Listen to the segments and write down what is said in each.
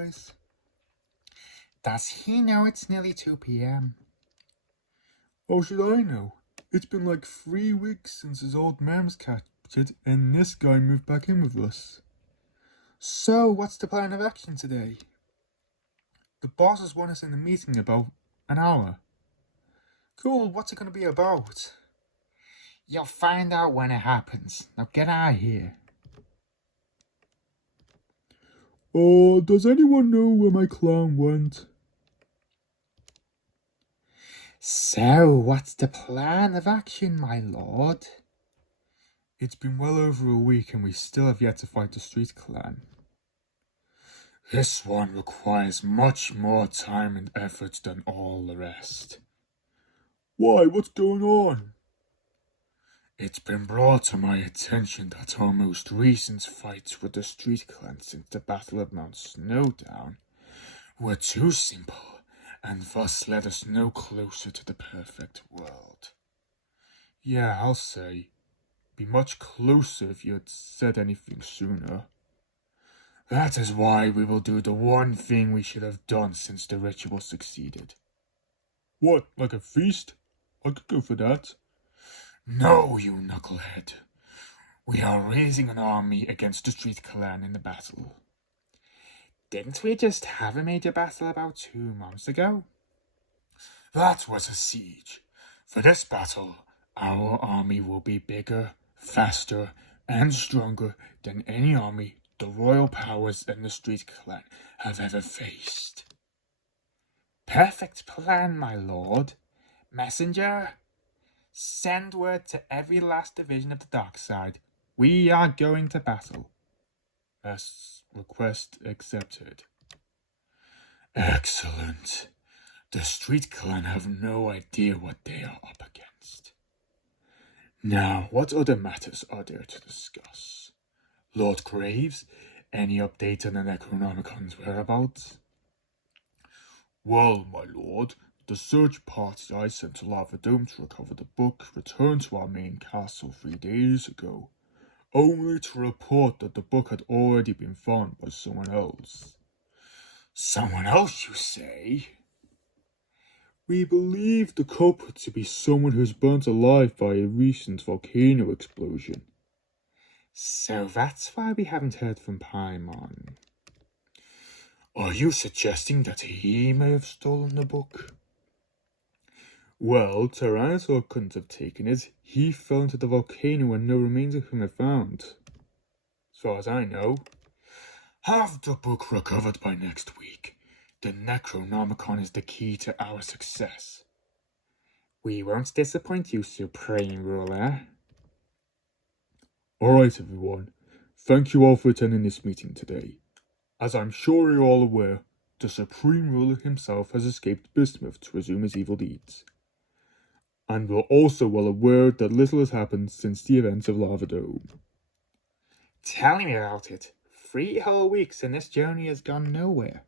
guys. Does he know it's nearly 2 p.m? How should I know? It's been like 3 weeks since his old man's captured and this guy moved back in with us. So, what's the plan of action today? The bosses want us in a meeting in about an hour. Cool, what's it gonna be about? You'll find out when it happens. Now get out of here. Oh, does anyone know where my clown went? So, what's the plan of action, my lord? It's been well over a week and we still have yet to fight the Streetclan. This one requires much more time and effort than all the rest. Why, what's going on? It's been brought to my attention that our most recent fights with the Streetclan since the Battle of Mount Snowdown were too simple and thus led us no closer to the perfect world. Yeah, I'll say. Be much closer if you had said anything sooner. That is why we will do the one thing we should have done since the ritual succeeded. What, like a feast? I could go for that. No, you knucklehead. We are raising an army against the Streetclan in the battle. Didn't we just have a major battle about 2 months ago? That was a siege. For this battle, our army will be bigger, faster, and stronger than any army the royal powers and the Streetclan have ever faced. Perfect plan, my lord. Messenger, send word to every last division of the dark side. We are going to battle. As request accepted. Excellent. The Streetclan have no idea what they are up against. Now, what other matters are there to discuss? Lord Graves, any update on the Necronomicon's whereabouts? Well, my lord, the search party I sent to Lava Dome to recover the book returned to our main castle 3 days ago, only to report that the book had already been found by someone else. Someone else, you say? We believe the culprit to be someone who was burnt alive by a recent volcano explosion. So that's why we haven't heard from Paimon. Are you suggesting that he may have stolen the book? Well, Tyrannosaur couldn't have taken it. He fell into the volcano and no remains of him are found. As far as I know. Have the book recovered by next week. The Necronomicon is the key to our success. We won't disappoint you, Supreme Ruler. Alright, everyone. Thank you all for attending this meeting today. As I'm sure you're all aware, the Supreme Ruler himself has escaped Bismuth to resume his evil deeds. And we're also well aware that little has happened since the events of Lava Dome. Tell me about it. 3 whole weeks and this journey has gone nowhere.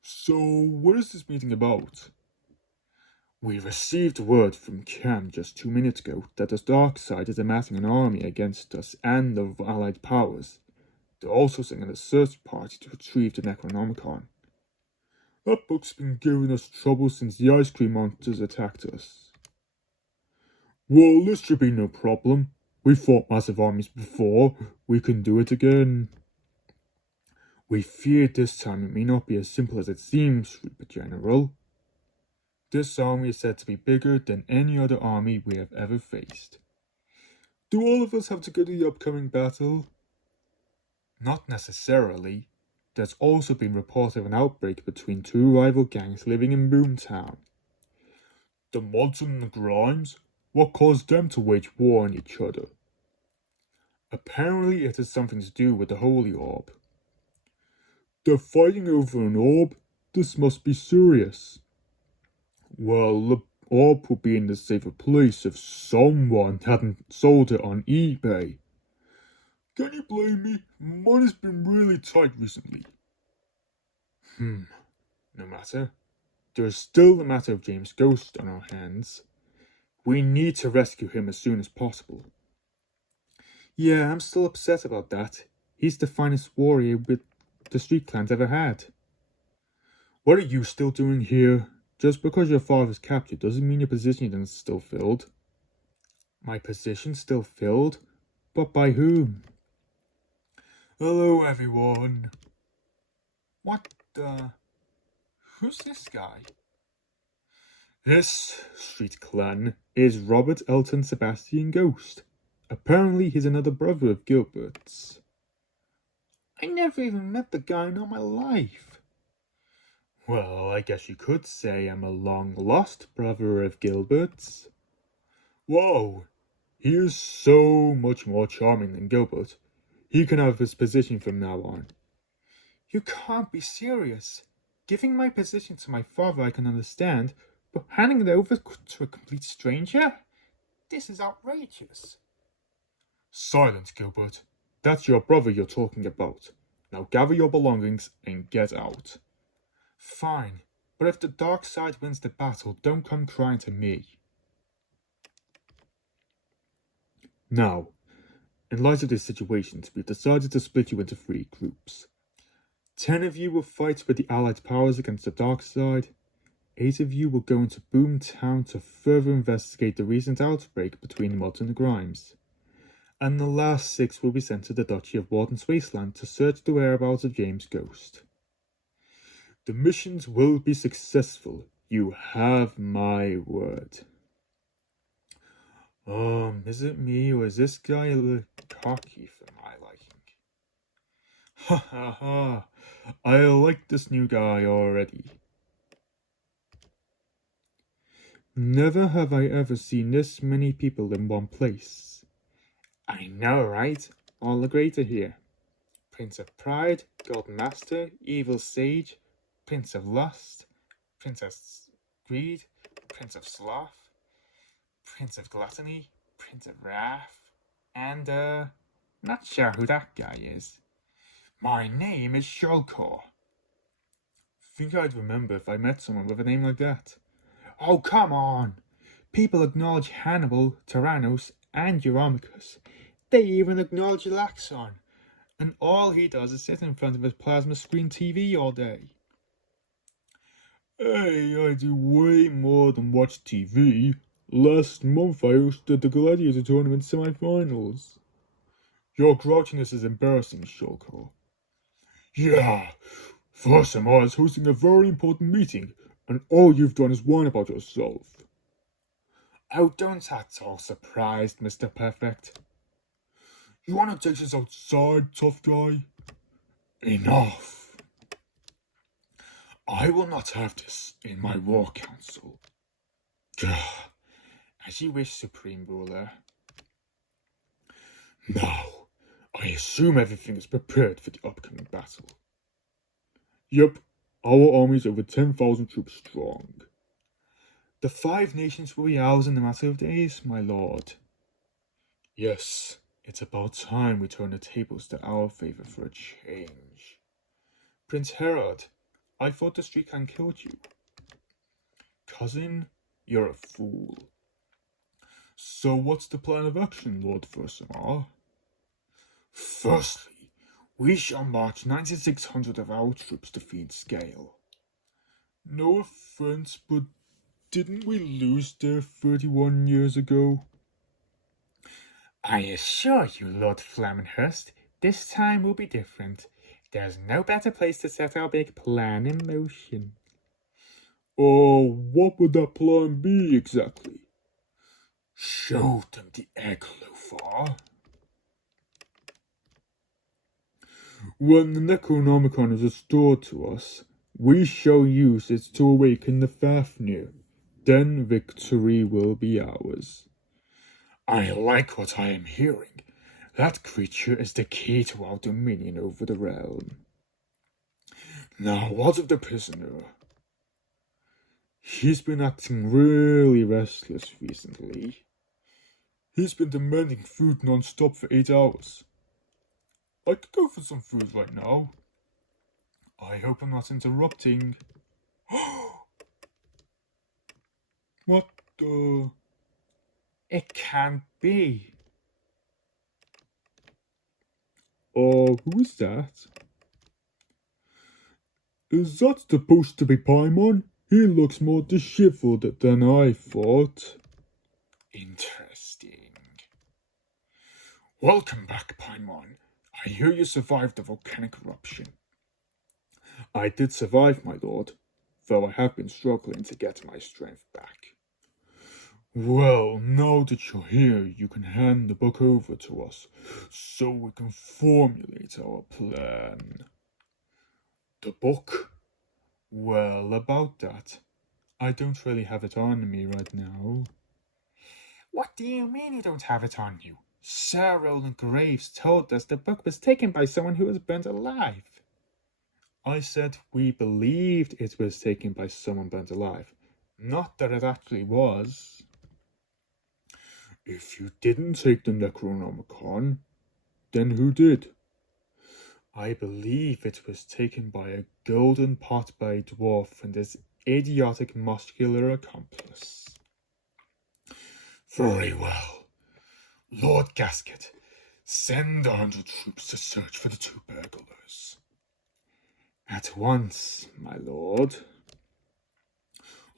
So, what is this meeting about? We received word from Cam just 2 minutes ago that the dark side is amassing an army against us and the allied powers. They're also sending a search party to retrieve the Necronomicon. That book's been giving us trouble since the ice cream monsters attacked us. Well, this should be no problem. We fought massive armies before. We can do it again. We fear this time it may not be as simple as it seems, Reaper General. This army is said to be bigger than any other army we have ever faced. Do all of us have to go to the upcoming battle? Not necessarily. There's also been reports of an outbreak between 2 rival gangs living in Boomtown. The Mods and the Grimes? What caused them to wage war on each other? Apparently it has something to do with the Holy Orb. They're fighting over an orb? This must be serious. Well, the orb would be in the safer place if someone hadn't sold it on eBay. Can you blame me? Mine has been really tight recently. No matter. There's still the matter of James Ghost on our hands. We need to rescue him as soon as possible. Yeah, I'm still upset about that. He's the finest warrior with the Streetclan's ever had. What are you still doing here? Just because your father's captured doesn't mean your position is still filled. My position's still filled? But by whom? Hello, everyone. What the... Who's this guy? This Streetclan is Robert Elton Sebastian Ghost. Apparently he's another brother of Gilbert's. I never even met the guy in all my life. Well, I guess you could say I'm a long-lost brother of Gilbert's. Whoa! He is so much more charming than Gilbert. He can have his position from now on. You can't be serious. Giving my position to my father I can understand, but handing it over to a complete stranger? This is outrageous. Silence, Gilbert. That's your brother you're talking about. Now gather your belongings and get out. Fine, but if the dark side wins the battle, don't come crying to me. Now, in light of this situation, we've decided to split you into 3 groups. 10 of you will fight with the Allied powers against the dark side. 8 of you will go into Boom Town to further investigate the recent outbreak between mods and Grimes. And the last 6 will be sent to the Duchy of Warden's Wasteland to search the whereabouts of James Ghost. The missions will be successful. You have my word. Is it me or is this guy a little cocky for my liking? Ha ha ha. I like this new guy already. Never have I ever seen this many people in one place. I know, right? All the greater here. Prince of Pride, Golden Master, Evil Sage, Prince of Lust, Princess Greed, Prince of Sloth, Prince of Gluttony, Prince of Wrath, and, not sure who that guy is. My name is Shulkor. Think I'd remember if I met someone with a name like that. Oh, come on! People acknowledge Hannibal, Tyrannus, and Eurymachus. They even acknowledge Laxon. And all he does is sit in front of his plasma screen TV all day. Hey, I do way more than watch TV. Last month I hosted the Gladiator Tournament semi-finals. Your grouchiness is embarrassing, Shulkor. Yeah, Fursamar is hosting a very important meeting, and all you've done is whine about yourself. Oh, don't act all surprised, Mr. Perfect. You want to take this outside, tough guy? Enough. I will not have this in my war council. As you wish, Supreme Ruler. Now, I assume everything is prepared for the upcoming battle. Yep, our army's over 10,000 troops strong. The 5 nations will be ours in a matter of days, my lord. Yes, it's about time we turn the tables to our favor for a change. Prince Herod, I thought the Streetclan killed you. Cousin, you're a fool. So what's the plan of action, Lord Fursamar? Firstly, we shall march 9,600 of our troops to Fiend Scale. No offense, but didn't we lose there 31 years ago? I assure you, Lord Flammenhurst, this time will be different. There's no better place to set our big plan in motion. Oh, what would that plan be exactly? Show them the egg, Lufar. When the Necronomicon is restored to us, we shall use it to awaken the Fafnir. Then victory will be ours. I like what I am hearing. That creature is the key to our dominion over the realm. Now, what of the prisoner? He's been acting really restless recently. He's been demanding food non-stop for 8 hours. I could go for some food right now. I hope I'm not interrupting. What the... It can't be. Oh, who is that? Is that supposed to be Paimon? He looks more disheveled than I thought. Interesting. Welcome back, Paimon. I hear you survived the volcanic eruption. I did survive, my lord, though I have been struggling to get my strength back. Well, now that you're here, you can hand the book over to us, so we can formulate our plan. The book? Well, about that, I don't really have it on me right now. What do you mean you don't have it on you? Sir Roland Graves told us the book was taken by someone who was burnt alive. I said we believed it was taken by someone burnt alive, not that it actually was. If you didn't take the Necronomicon, then who did? I believe it was taken by a golden pot-bay dwarf and his idiotic muscular accomplice. Very well. Lord Gasket, send 100 troops to search for the 2 burglars. At once, my lord.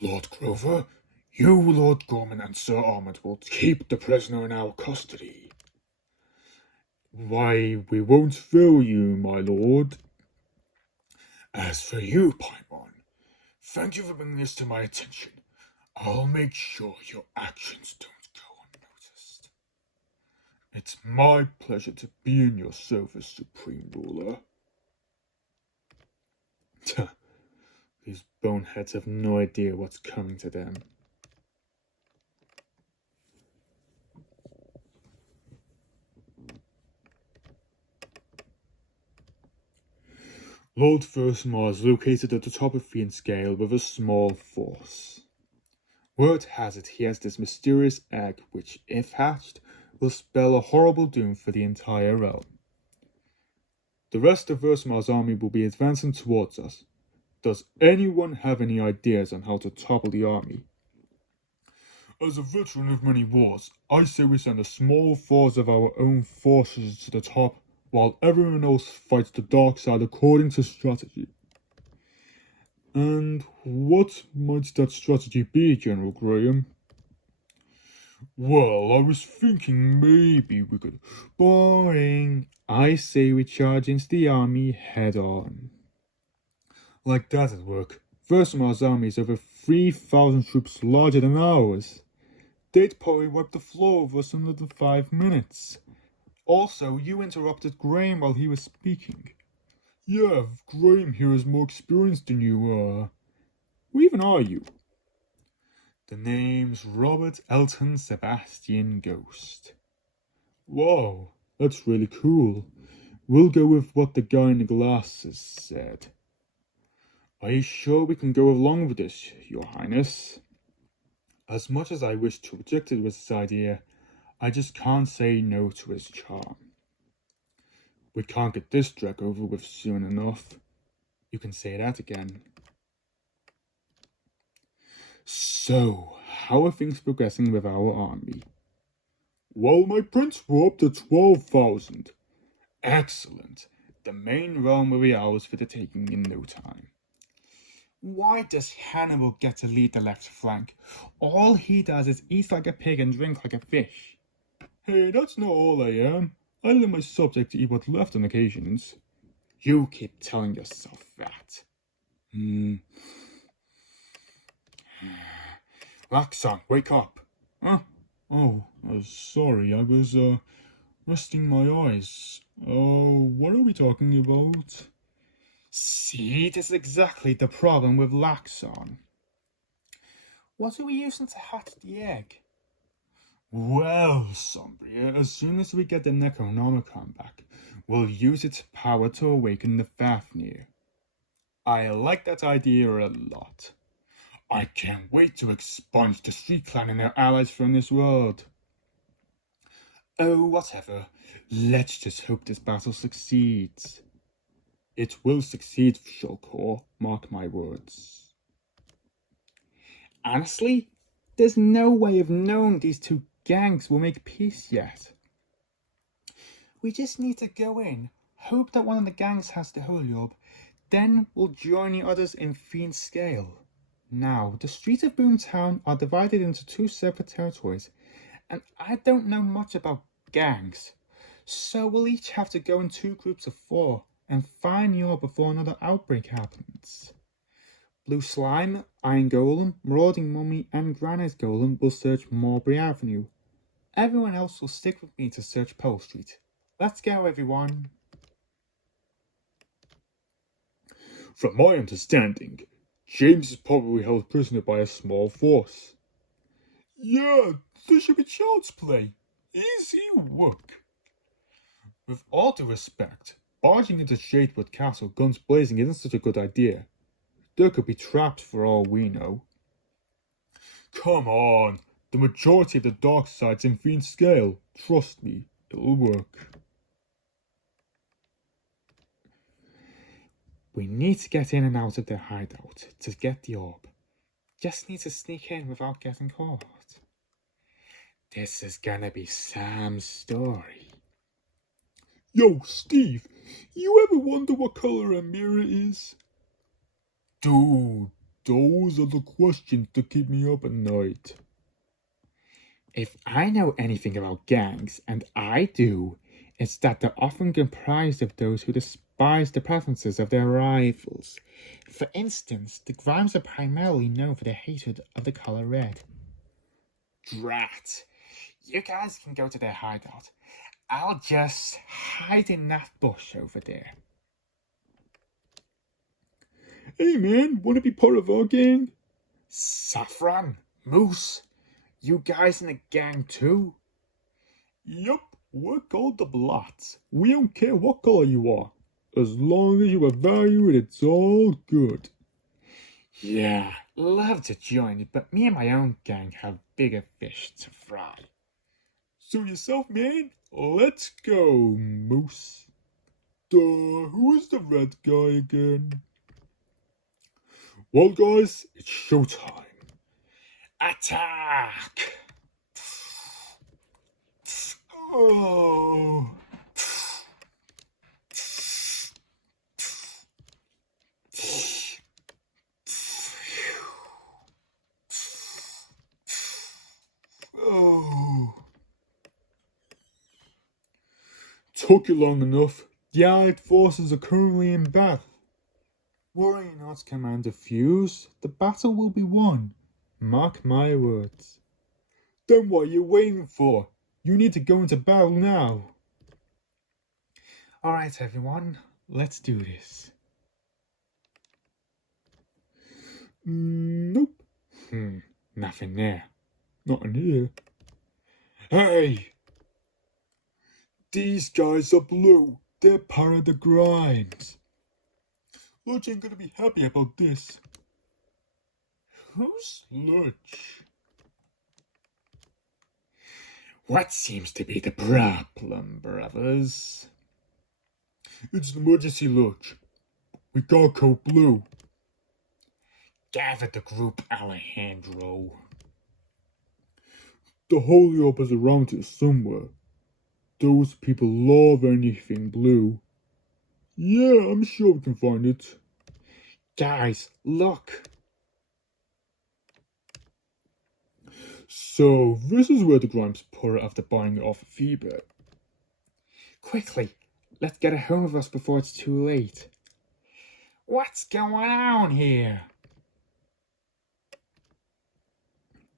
Lord Grover, you, Lord Gorman, and Sir Armand will keep the prisoner in our custody. Why, we won't fail you, my lord. As for you, Paimon, thank you for bringing this to my attention. I'll make sure your actions don't go unnoticed. It's my pleasure to be in your service, Supreme Ruler. These boneheads have no idea what's coming to them. Lord Versamar is located at the top of Fiend Scale with a small force. Word has it he has this mysterious egg which, if hatched, will spell a horrible doom for the entire realm. The rest of Versamar's army will be advancing towards us. Does anyone have any ideas on how to topple the army? As a veteran of many wars, I say we send a small force of our own forces to the top, while everyone else fights the dark side according to strategy. And what might that strategy be, General Graham? Well, I was thinking maybe we could... Boring. I say we charge into the army head on. Like that'd work. Versamar's army is over 3,000 troops larger than ours. They'd probably wipe the floor with us in under 5 minutes. Also, you interrupted Graham while he was speaking. Yeah, Graham here is more experienced than you are. Who even are you? The name's Robert Elton Sebastian Ghost. Whoa, that's really cool. We'll go with what the guy in the glasses said. Are you sure we can go along with this, Your Highness? As much as I wish to reject it with this idea, I just can't say no to his charm. We can't get this trek over with soon enough. You can say that again. So, how are things progressing with our army? Well, my prince, we're up to 12,000. Excellent. The main realm will be ours for the taking in no time. Why does Hannibal get to lead the left flank? All he does is eat like a pig and drink like a fish. Hey, that's not all I am. I let my subject to eat what's left on occasions. You keep telling yourself that. Laxon, wake up. Huh? Oh, sorry, I was, resting my eyes. Oh, what are we talking about? See, this is exactly the problem with Laxon. What are we using to hatch the egg? Well, Sombria, as soon as we get the Necronomicon back, we'll use its power to awaken the Fafnir. I like that idea a lot. I can't wait to expunge the Streetclan and their allies from this world. Oh, whatever. Let's just hope this battle succeeds. It will succeed, Shulkor, mark my words. Honestly, there's no way of knowing these two gangs will make peace yet. We just need to go in, hope that one of the gangs has the Holy Orb, Then we'll join the others in Fiend Scale. Now, the streets of Boomtown are divided into 2 separate territories, and I don't know much about gangs, so we'll each have to go in 2 groups of 4 and find the orb before another outbreak happens. Blue Slime, Iron Golem, Marauding Mummy, and Granite Golem will search Marbury Avenue. Everyone else will stick with me to search Pole Street. Let's go, everyone. From my understanding, James is probably held prisoner by a small force. Yeah, this should be child's play. Easy work. With all due respect, barging into Shadewood Castle guns blazing isn't such a good idea. There could be traps for all we know. Come on, the majority of the dark side's in Fiend Scale. Trust me, it'll work. We need to get in and out of their hideout to get the orb. Just need to sneak in without getting caught. This is gonna be Sam's story. Yo, Steve, you ever wonder what color a mirror is? Dude, those are the questions that keep me up at night. If I know anything about gangs, and I do, it's that they're often comprised of those who despise the preferences of their rivals. For instance, the Grimes are primarily known for their hatred of the color red. Drat! You guys can go to their hideout. I'll just hide in that bush over there. Hey man, wanna be part of our gang? Saffron, Moose, you guys in a gang too? Yup, we're called the Blots. We don't care what color you are. As long as you have value, it's all good. Yeah, love to join, but me and my own gang have bigger fish to fry. Suit yourself, man. Let's go, Moose. Who's the red guy again? Well, guys, it's showtime. Attack! Oh. Oh. Took you long enough. The Allied forces are currently in battle. Worry not, Commander Fuse. The battle will be won. Mark my words. Then what are you waiting for? You need to go into battle now. Alright, everyone, let's do this. Nope. Nothing there. Not in here. Hey! These guys are blue. They're part of the Grimes. Lurch ain't gonna be happy about this. Who's Lurch? What seems to be the problem, brothers? It's an emergency, Lurch. We got code blue. Gather the group, Alejandro. The Holy Orb is around here somewhere. Those people love anything blue. Yeah, I'm sure we can find it. Guys, look. So, this is where the Grimes put it after buying it off of eBay. Quickly, let's get it home with us before it's too late. What's going on here?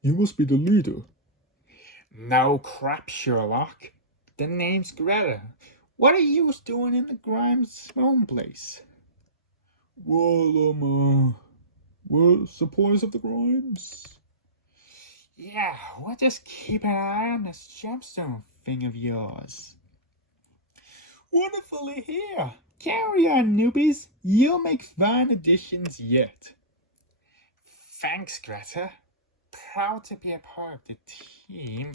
You must be the leader. No crap, Sherlock. The name's Greta. What are you doing in the Grimes' home place? Well, we're supplies of the Grimes. Yeah, we're just keeping an eye on this gemstone thing of yours. Wonderful to hear. Carry on, newbies. You'll make fine additions yet. Thanks, Greta. Proud to be a part of the team.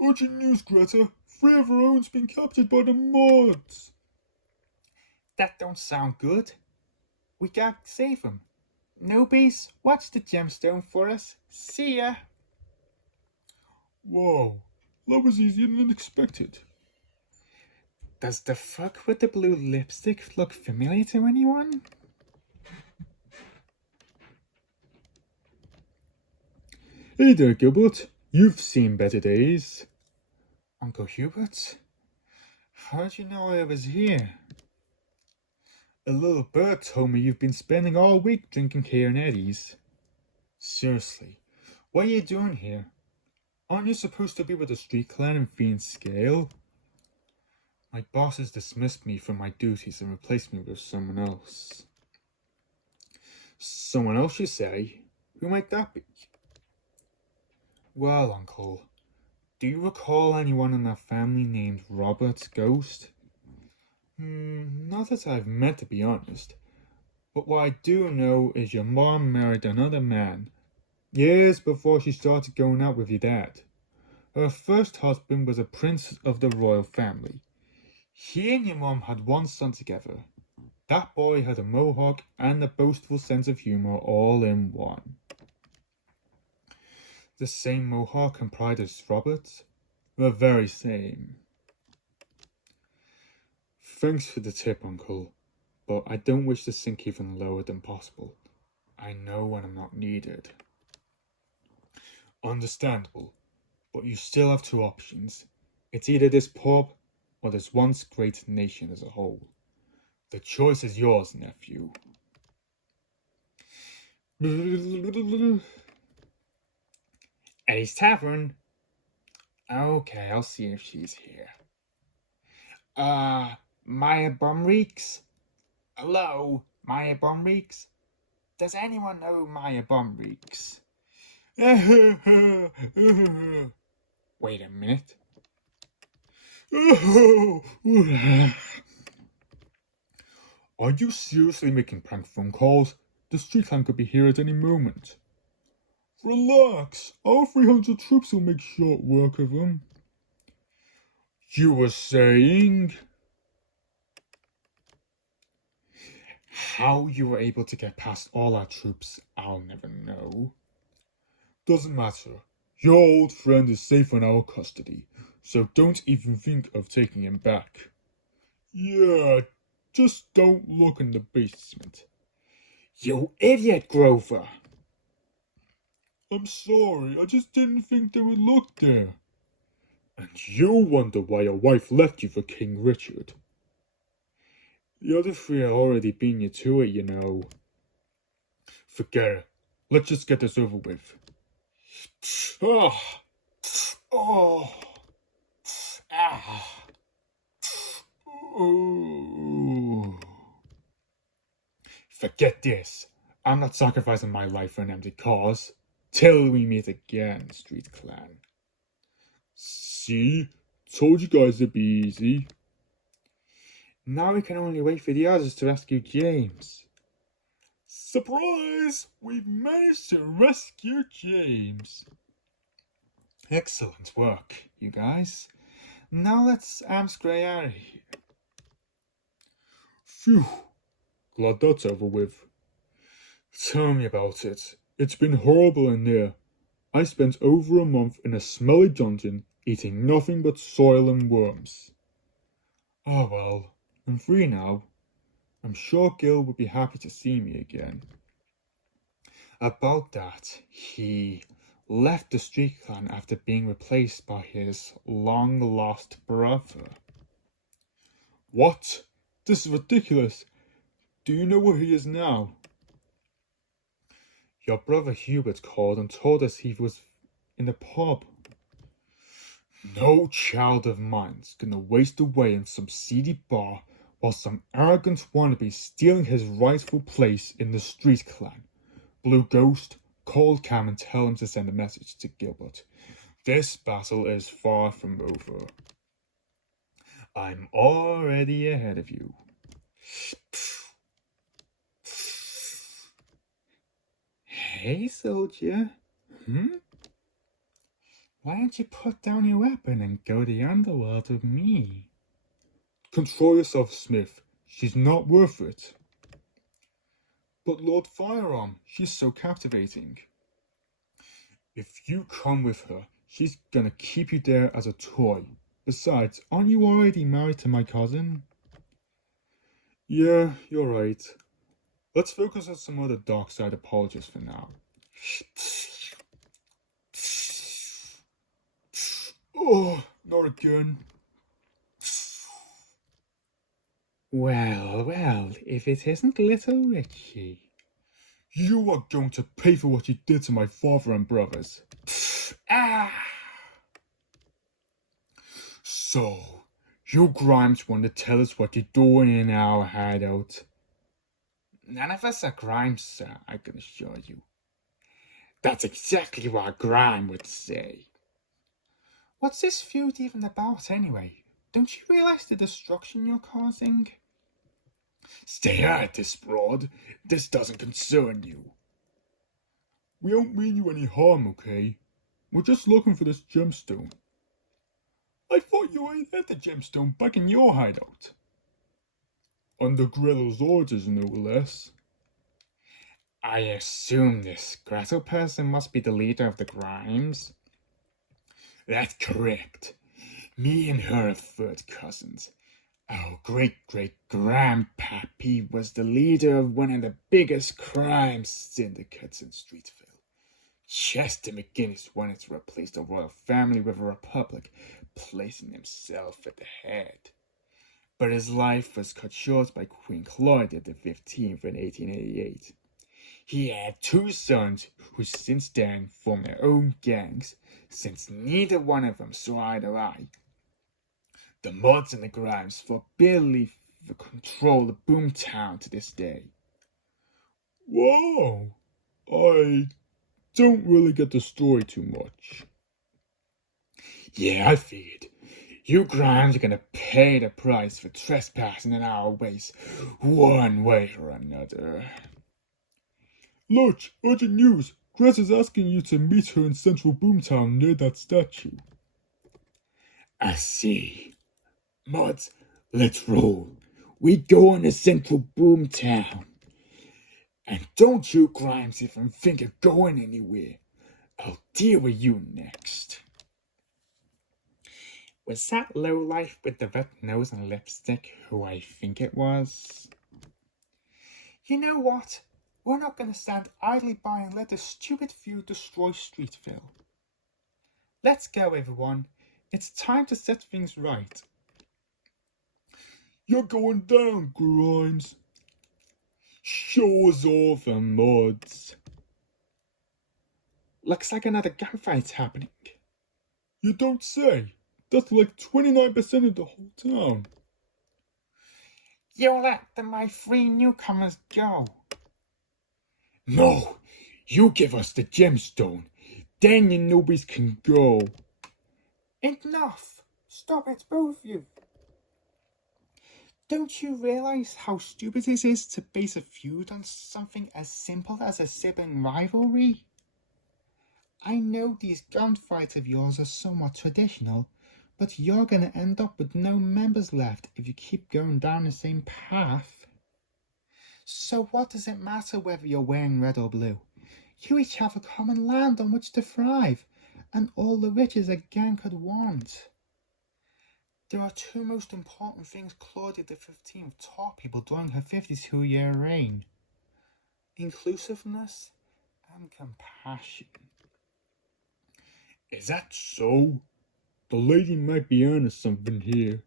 Urgent news, Greta. 3 of our own's been captured by the mods. That don't sound good. We gotta save them. Newbies, watch the gemstone for us. See ya. Wow, that was easier than expected. Does the fuck with the blue lipstick look familiar to anyone? Hey there, Gilbert. You've seen better days. Uncle Hubert? How'd you know I was here? A little bird told me you've been spending all week drinking K and Eddies. Seriously, what are you doing here? Aren't you supposed to be with the Streetclan in Fiend Scale? My boss has dismissed me from my duties and replaced me with someone else. Someone else, you say? Who might that be? Well, Uncle, do you recall anyone in our family named Robert Ghost? Not that I've met, to be honest. But what I do know is your mom married another man years before she started going out with your dad. Her first husband was a prince of the royal family. He and your mom had one son together. That boy had a mohawk and a boastful sense of humor all in one. The same mohawk and pride as Robert? The very same. Thanks for the tip, Uncle, but I don't wish to sink even lower than possible. I know when I'm not needed. Understandable, but you still have two options. It's either this pub or this once great nation as a whole. The choice is yours, nephew. Eddie's Tavern. Okay, I'll see if she's here. Maya Bumreeks? Hello, Maya Bumreeks? Does anyone know Maya Bumreeks? Wait a minute. Are you seriously making prank phone calls? The Streetclan could be here at any moment. Relax, our 300 troops will make short work of them. You were saying? How you were able to get past all our troops, I'll never know. Doesn't matter. Your old friend is safe in our custody, so don't even think of taking him back. Yeah, just don't look in the basement. You idiot, Grover! I'm sorry, I just didn't think they would look there. And you wonder why your wife left you for King Richard. The other three have already been you to it, you know. Forget it. Let's just get this over with. Oh. Oh. Ah. Oh. Forget this. I'm not sacrificing my life for an empty cause. Till we meet again, Streetclan. See? Told you guys it'd be easy. Now we can only wait for the others to rescue James. Surprise! We've managed to rescue James. Excellent work, you guys. Now let's scray out of here. Phew. Glad that's over with. Tell me about it. It's been horrible in there. I spent over a month in a smelly dungeon eating nothing but soil and worms. Oh well, I'm free now. I'm sure Gil would be happy to see me again. About that, he left the Streetclan after being replaced by his long-lost brother. What? This is ridiculous. Do you know where he is now? Your brother Hubert called and told us he was in the pub. No child of mine's gonna waste away in some seedy bar while some arrogant wannabe stealing his rightful place in the Streetclan. Blue Ghost, call Cam and tell him to send a message to Gilbert. This battle is far from over. I'm already ahead of you. Hey, soldier. Why don't you put down your weapon and go to the underworld with me? Control yourself, Smith. She's not worth it. But Lord Firearm, she's so captivating. If you come with her, she's gonna keep you there as a toy. Besides, aren't you already married to my cousin? Yeah, you're right. Let's focus on some other dark side apologies for now. Oh, not again. Well, if it isn't little Richie. You are going to pay for what you did to my father and brothers. Ah! So, you Grimes want to tell us what you're doing in our hideout? None of us are Grimes, sir, I can assure you. That's exactly what Grime would say. What's this feud even about anyway? Don't you realise the destruction you're causing? Stay out of this, Broad. This doesn't concern you. We don't mean you any harm, okay? We're just looking for this gemstone. I thought you already had the gemstone back in your hideout. Under Grillo's orders, no less. I assume this Gretel person must be the leader of the Grimes. That's correct. Me and her are third cousins. Our great-great-grandpappy was the leader of one of the biggest crime syndicates in Streetville. Chester McGinnis wanted to replace the royal family with a republic, placing himself at the head. But his life was cut short by Queen Claudia the 15th in 1888. He had two sons who since then formed their own gangs, since neither one of them saw eye to eye. The Mods and the Grimes forbidly control the Boomtown to this day. Wow, I don't really get the story too much. Yeah, I figured. You Grimes are gonna pay the price for trespassing in our ways, one way or another. Lurch, urgent news. Gretz is asking you to meet her in central Boomtown near that statue. I see. Mods, let's roll. We go into central Boomtown. And don't you Grimes even think of going anywhere. I'll deal with you next. Was that lowlife with the red nose and lipstick who I think it was? You know what? We're not going to stand idly by and let this stupid feud destroy Streetville. Let's go, everyone. It's time to set things right. You're going down, Grimes. Show us off the Mods. Looks like another gunfight's happening. You don't say. That's like 29% of the whole town. You let my three newcomers go. No, you give us the gemstone. Then your newbies can go. Enough! Stop it, both of you. Don't you realise how stupid it is to base a feud on something as simple as a sibling rivalry? I know these gunfights of yours are somewhat traditional, but you're going to end up with no members left if you keep going down the same path. So what does it matter whether you're wearing red or blue? You each have a common land on which to thrive, and all the riches a gang could want. There are two most important things Claudia the 15th taught people during her 52-year reign: inclusiveness and compassion. Is that so? The lady might be onto something here.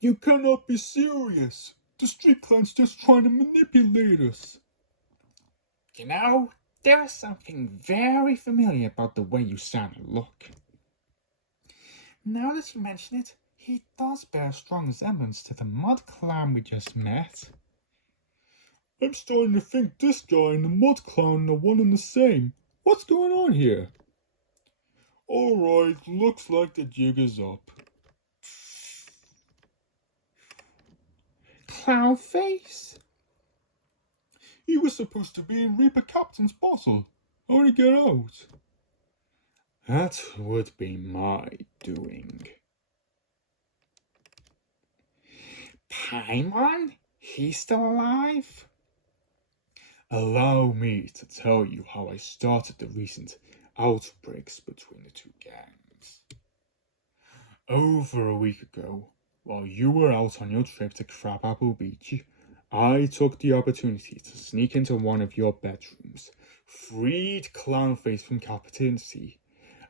You cannot be serious. The Streetclan's just trying to manipulate us. You know, there is something very familiar about the way you sound and look. Now that you mention it, he does bear a strong resemblance to the Mud Clan we just met. I'm starting to think this guy and the Mud Clan are one and the same. What's going on here? Alright, looks like the jig is up. Clownface? He was supposed to be in Reaper Captain's bottle. How'd he get out? That would be my doing. Paimon? He's still alive? Allow me to tell you how I started the recent outbreaks between the two gangs. Over a week ago, while you were out on your trip to Crabapple Beach, I took the opportunity to sneak into one of your bedrooms, freed Clownface from captivity,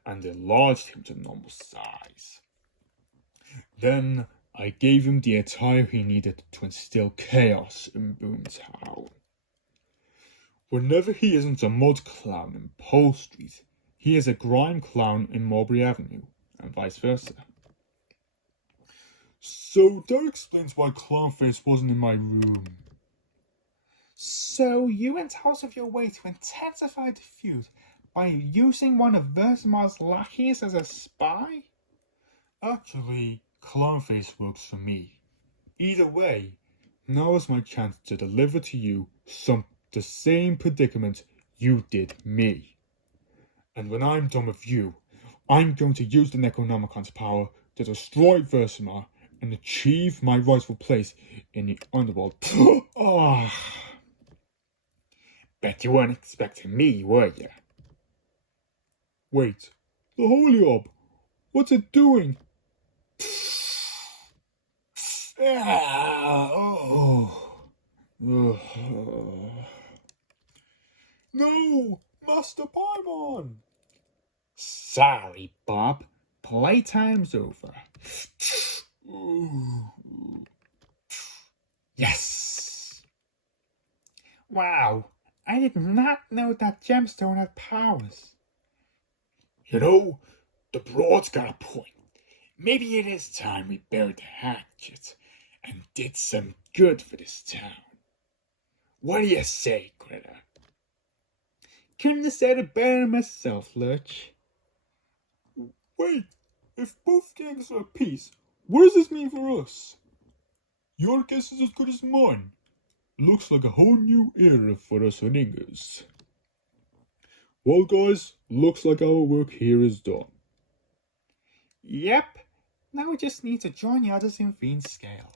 and enlarged him to normal size. Then I gave him the attire he needed to instill chaos in Boomtown. Whenever he isn't a mud clown in Pole Street, he is a grime clown in Mulberry Avenue, and vice versa. So that explains why Clownface wasn't in my room. So you went out of your way to intensify the feud by using one of Versamar's lackeys as a spy? Actually, Clownface works for me. Either way, now is my chance to deliver to you the same predicament you did me. And when I'm done with you, I'm going to use the Necronomicon's power to destroy Versamar and achieve my rightful place in the underworld. Bet you weren't expecting me, were you? Wait, the Holy Orb, what's it doing? No, Master Paimon! Sorry, Bob. Playtime's over. Yes! Wow, I did not know that gemstone had powers. You know, the Broad's got a point. Maybe it is time we buried the hatchet and did some good for this town. What do you say, Critter? Couldn't have said it better myself, Lurch. Wait, if both gangs are at peace, what does this mean for us? Your guess is as good as mine. Looks like a whole new era for us ringers. Well, guys, looks like our work here is done. Yep, now we just need to join the others in Fiend's Scale.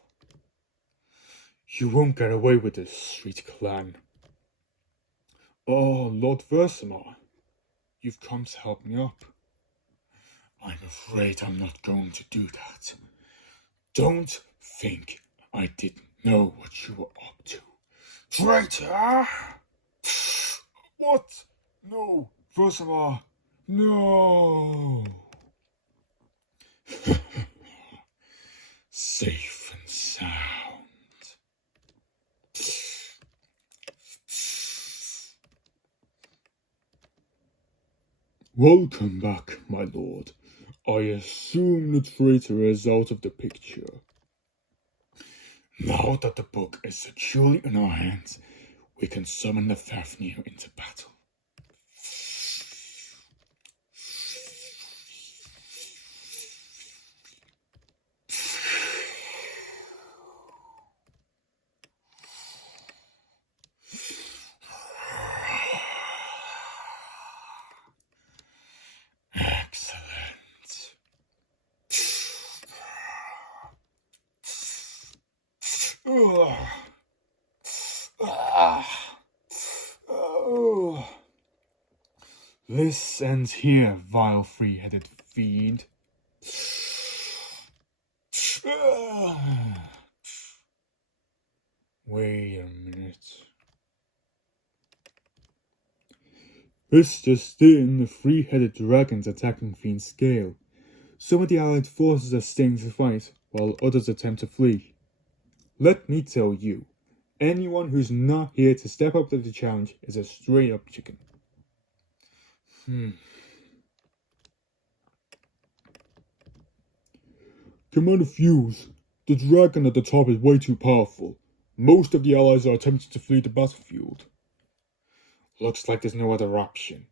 You won't get away with this, Streetclan. Oh, Lord Versamar, you've come to help me up. I'm afraid I'm not going to do that. Don't think I didn't know what you were up to. Traitor! What? No, Versamar, no! Safe and sound. Welcome back, my lord. I assume the traitor is out of the picture. Now that the book is securely in our hands, we can summon the Fafnir into battle. Excellent. This ends here, vile three-headed fiend. Wait a minute. This just in, the three-headed dragons attacking Fiend's Scale. Some of the allied forces are staying to fight, while others attempt to flee. Let me tell you, anyone who's not here to step up to the challenge is a straight-up chicken. Commander Fuse, the dragon at the top is way too powerful. Most of the allies are attempting to flee the battlefield. Looks like there's no other option.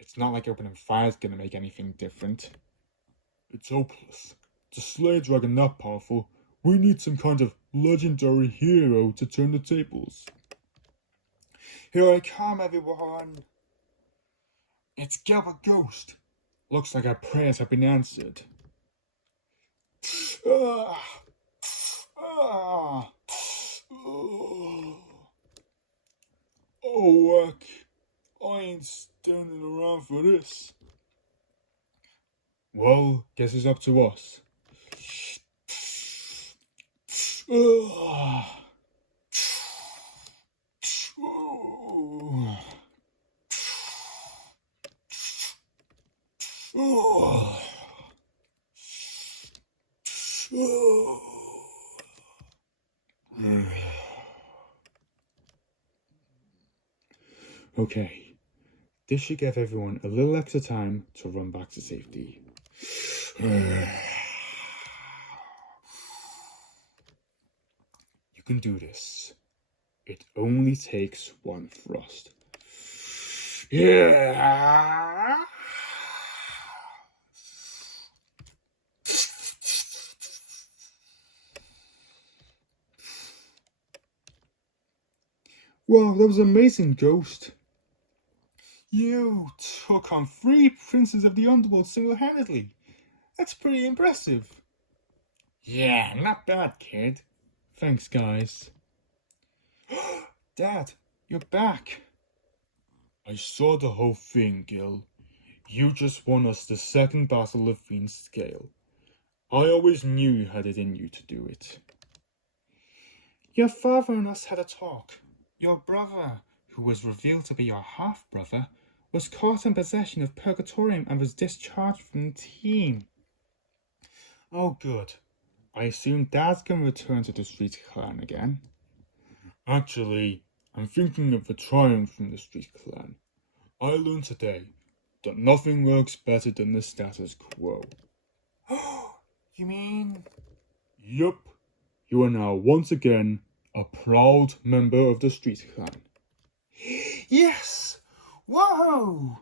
It's not like opening fire is gonna make anything different. It's hopeless. To slay a dragon that powerful, we need some kind of legendary hero to turn the tables. Here I come, everyone. It's Gilbert Ghost. Looks like our prayers have been answered. Oh, heck. I ain't standing around for this. Well, guess it's up to us. Okay, this should give everyone a little extra time to run back to safety. You can do this. It only takes one thrust. Yeah. Wow, that was amazing, Ghost. You took on 3 princes of the underworld single-handedly. That's pretty impressive. Yeah, not bad, kid. Thanks, guys. Dad, you're back. I saw the whole thing, Gil. You just won us the 2nd Battle of Fiend's Scale. I always knew you had it in you to do it. Your father and us had a talk. Your brother, who was revealed to be your half-brother, was caught in possession of Purgatorium and was discharged from the team. Oh, good. I assume Dad's can return to the Streetclan again. Actually, I'm thinking of retiring from the Streetclan. I learned today that nothing works better than the status quo. You mean? Yup. You are now once again a proud member of the Streetclan. Yes! Whoa!